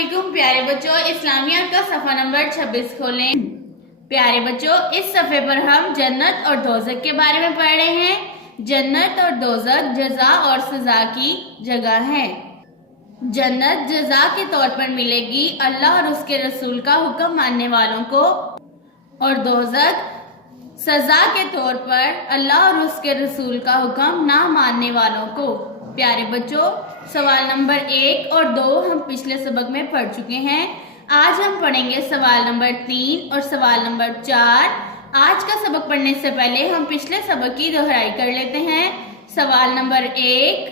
علیکم پیارے بچوں، اسلامیات کا صفحہ نمبر 26 کھولیں۔ پیارے بچوں، اس صفحے پر ہم جنت اور دوزخ کے بارے میں پڑھ رہے ہیں۔ جنت اور دوزخ جزا اور سزا کی جگہ ہے۔ جنت جزا کے طور پر ملے گی اللہ اور اس کے رسول کا حکم ماننے والوں کو، اور دوزخ سزا کے طور پر اللہ اور اس کے رسول کا حکم نہ ماننے والوں کو۔ پیارے بچوں، سوال نمبر 1 اور 2 ہم پچھلے سبق میں پڑھ چکے ہیں۔ آج ہم پڑھیں گے سوال نمبر 3 اور سوال نمبر 4۔ آج کا سبق پڑھنے سے پہلے ہم پچھلے سبق کی دہرائی کر لیتے ہیں۔ سوال نمبر 1،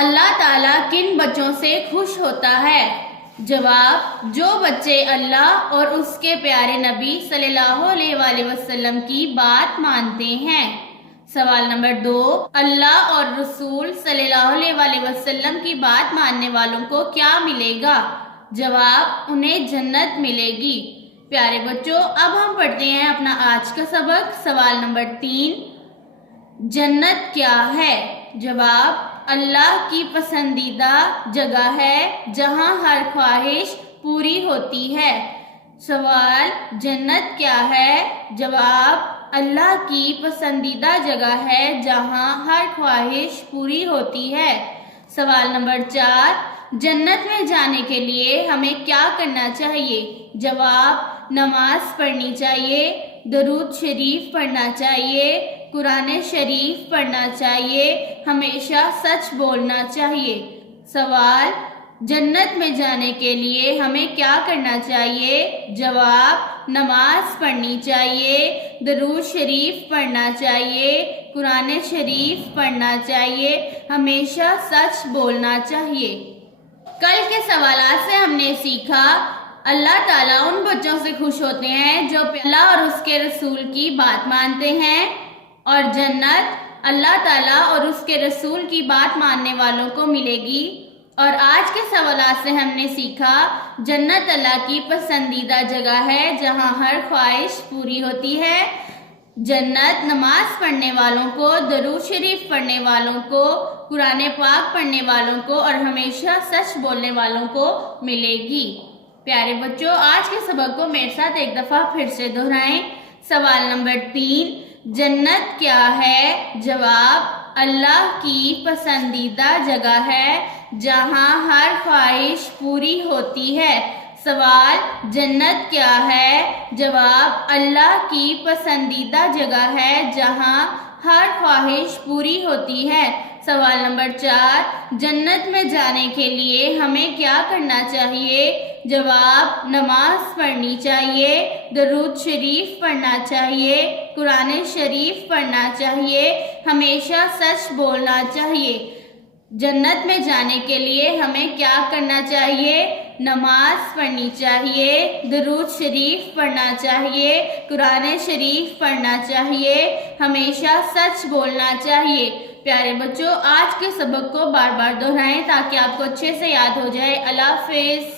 اللہ تعالیٰ کن بچوں سے خوش ہوتا ہے؟ جواب، جو بچے اللہ اور اس کے پیارے نبی صلی اللہ علیہ وآلہ وسلم کی بات مانتے ہیں۔ سوال نمبر 2، اللہ اور رسول صلی اللہ علیہ وآلہ وسلم کی بات ماننے والوں کو کیا ملے گا؟ جواب، انہیں جنت ملے گی۔ پیارے بچوں، اب ہم پڑھتے ہیں اپنا آج کا سبق۔ سوال نمبر 3، جنت کیا ہے؟ جواب، اللہ کی پسندیدہ جگہ ہے جہاں ہر خواہش پوری ہوتی ہے۔ سوال، جنت کیا ہے؟ جواب، اللہ کی پسندیدہ جگہ ہے جہاں ہر خواہش پوری ہوتی ہے۔ سوال نمبر 4، جنت میں جانے کے لیے ہمیں کیا کرنا چاہیے؟ جواب، نماز پڑھنی چاہیے، درود شریف پڑھنا چاہیے، قرآن شریف پڑھنا چاہیے، ہمیشہ سچ بولنا چاہیے۔ سوال، جنت میں جانے کے لیے ہمیں کیا کرنا چاہیے؟ جواب، نماز پڑھنی چاہیے، درود شریف پڑھنا چاہیے، قرآن شریف پڑھنا چاہیے، ہمیشہ سچ بولنا چاہیے۔ کل کے سوالات سے ہم نے سیکھا، اللہ تعالیٰ ان بچوں سے خوش ہوتے ہیں جو اللہ اور اس کے رسول کی بات مانتے ہیں، اور جنت اللہ تعالیٰ اور اس کے رسول کی بات ماننے والوں کو ملے گی۔ اور آج کے سوالات سے ہم نے سیکھا، جنت اللہ کی پسندیدہ جگہ ہے جہاں ہر خواہش پوری ہوتی ہے۔ جنت نماز پڑھنے والوں کو، درود شریف پڑھنے والوں کو، قرآن پاک پڑھنے والوں کو اور ہمیشہ سچ بولنے والوں کو ملے گی۔ پیارے بچوں، آج کے سبق کو میرے ساتھ ایک دفعہ پھر سے دہرائیں۔ سوال نمبر 3، جنت کیا ہے؟ جواب، اللہ کی پسندیدہ جگہ ہے جہاں ہر خواہش پوری ہوتی ہے۔ سوال، جنت کیا ہے؟ جواب، اللہ کی پسندیدہ جگہ ہے جہاں ہر خواہش پوری ہوتی ہے۔ سوال نمبر 4، جنت میں جانے کے لیے ہمیں کیا کرنا چاہیے؟ جواب، نماز پڑھنی چاہیے، درود شریف پڑھنا چاہیے، قرآن شریف پڑھنا چاہیے، ہمیشہ سچ بولنا چاہیے۔ جنت میں جانے کے لیے ہمیں کیا کرنا چاہیے؟ نماز پڑھنی چاہیے، درود شریف پڑھنا چاہیے، قرآن شریف پڑھنا چاہیے، ہمیشہ سچ بولنا چاہیے۔ پیارے بچوں، آج کے سبق کو بار بار دہرائیں تاکہ آپ کو اچھے سے یاد ہو جائے۔ اللہ حافظ۔